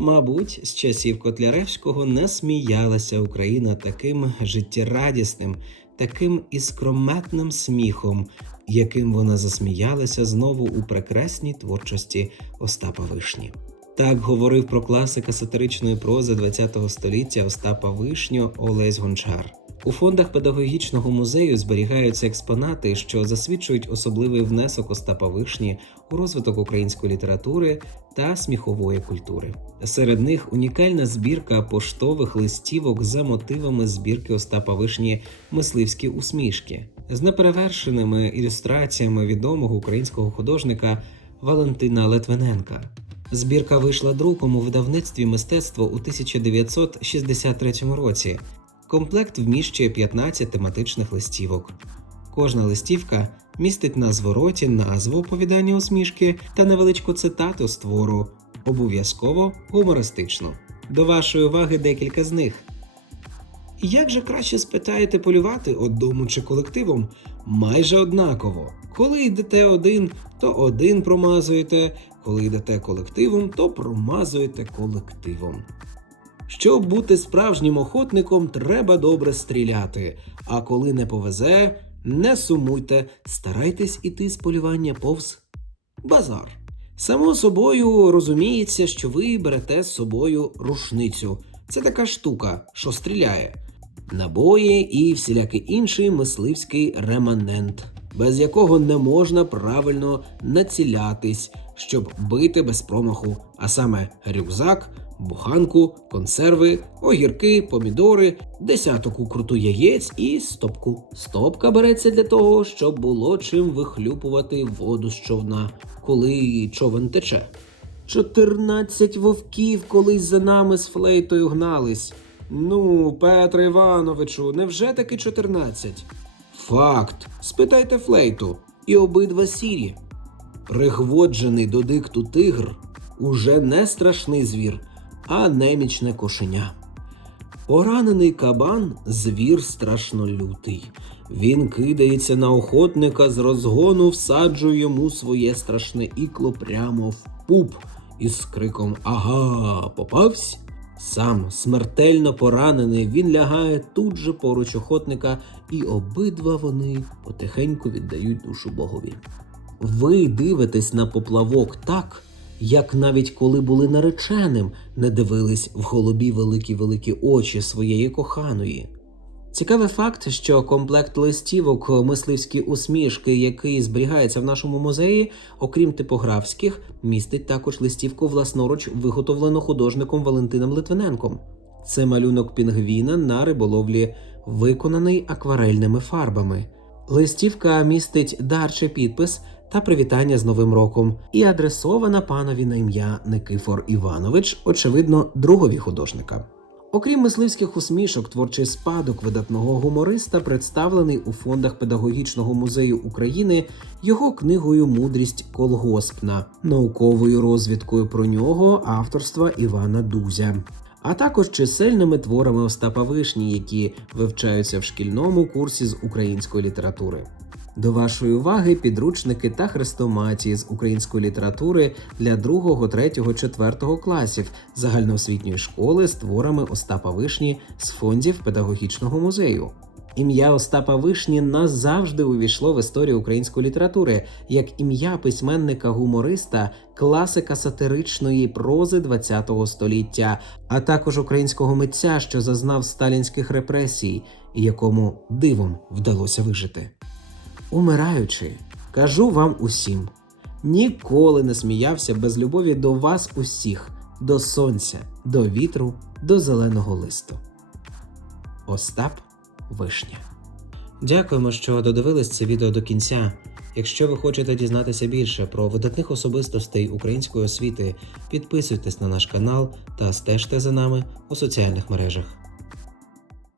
Мабуть, з часів Котляревського не сміялася Україна таким життєрадісним, таким іскрометним сміхом, яким вона засміялася знову у прекрасній творчості Остапа Вишні. Так говорив про класика сатиричної прози ХХ століття Остапа Вишню Олесь Гончар. У фондах педагогічного музею зберігаються експонати, що засвідчують особливий внесок Остапа Вишні у розвиток української літератури та сміхової культури. Серед них унікальна збірка поштових листівок за мотивами збірки Остапа Вишні Мисливські усмішки з неперевершеними ілюстраціями відомого українського художника Валентина Литвиненка. Збірка вийшла друком у видавництві мистецтво у 1963 році. Комплект вміщує 15 тематичних листівок. Кожна листівка містить на звороті назву оповідання усмішки та невеличку цитату з твору, обов'язково гумористичну. До вашої уваги декілька з них. Як же краще спитаєте полювати одному чи колективом? Майже однаково. Коли йдете один, то один промазуєте, коли йдете колективом, то промазуєте колективом. Щоб бути справжнім охотником, треба добре стріляти. А коли не повезе, не сумуйте, старайтесь іти з полювання повз базар. Само собою розуміється, що ви берете з собою рушницю. Це така штука, що стріляє. Набої і всілякий інший мисливський реманент, без якого не можна правильно націлятись, щоб бити без промаху, а саме рюкзак, буханку, консерви, огірки, помідори, десяток укруту яєць і стопку. Стопка береться для того, щоб було чим вихлюпувати воду з човна, коли човен тече. Чотирнадцять вовків колись за нами з флейтою гнались. Ну, Петре Івановичу, невже таки чотирнадцять? Факт. Спитайте флейту. І обидва сірі. Пригводжений до дикту тигр уже не страшний звір, а немічне кошеня. Поранений кабан звір страшно лютий. Він кидається на охотника з розгону, всаджує йому своє страшне ікло прямо в пуп із криком Ага, попавсь. Сам смертельно поранений, він лягає тут же поруч охотника, і обидва вони потихеньку віддають душу Богові. Ви дивитесь на поплавок так, як навіть коли були нареченим, не дивились в голубі великі великі очі своєї коханої. Цікавий факт, що комплект листівок мисливські усмішки, який зберігається в нашому музеї, окрім типографських, містить також листівку власноруч, виготовлену художником Валентином Литвиненком. Це малюнок пінгвіна на риболовлі, виконаний акварельними фарбами. Листівка містить дарчий підпис та привітання з Новим роком і адресована панові на ім'я Никифор Іванович, очевидно, другові художника. Окрім мисливських усмішок, творчий спадок видатного гумориста представлений у фондах педагогічного музею України його книгою Мудрість колгоспна, науковою розвідкою про нього авторства Івана Дузя, а також чисельними творами Остапа Вишні, які вивчаються в шкільному курсі з української літератури. До вашої уваги підручники та хрестоматії з української літератури для 2, 3, 4 класів загальноосвітньої школи з творами Остапа Вишні з фондів педагогічного музею. Ім'я Остапа Вишні назавжди увійшло в історію української літератури як ім'я письменника-гумориста, класика сатиричної прози ХХ століття, а також українського митця, що зазнав сталінських репресій, і якому дивом вдалося вижити. Умираючи, кажу вам усім: ніколи не сміявся без любові до вас усіх, до сонця, до вітру, до зеленого листу. Остап Вишня. Дякуємо, що додивились це відео до кінця. Якщо ви хочете дізнатися більше про видатних особистостей української освіти, підписуйтесь на наш канал та стежте за нами у соціальних мережах.